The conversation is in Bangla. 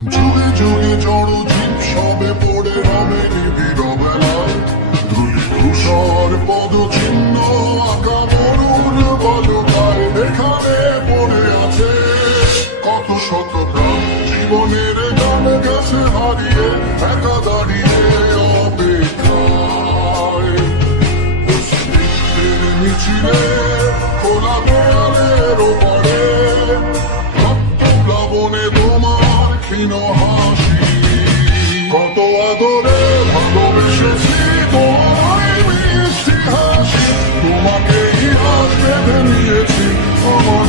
যুগে যুগে জড় জীব সবে পড়ে রবে নিবিড় বেলায় ধুলি ধূসর পদচিহ্ন আঁকা মরুর বলকায় এখানে পড়ে আছে কত শত প্রাণ জীবনের গান গেছে হারিয়ে একা দাঁড়িয়ে অপেক্ষায় অস্তিত্বের মিছিলে খোলা দেয়ালের ওপরে রক্ত প্লাবনে তোমার ক্ষীণ হাসি কত আদরে ভালোবেসেছি তোমার মিষ্টি হাসি তোমাকে ইতিহাস বেঁধে নিয়েছি আমার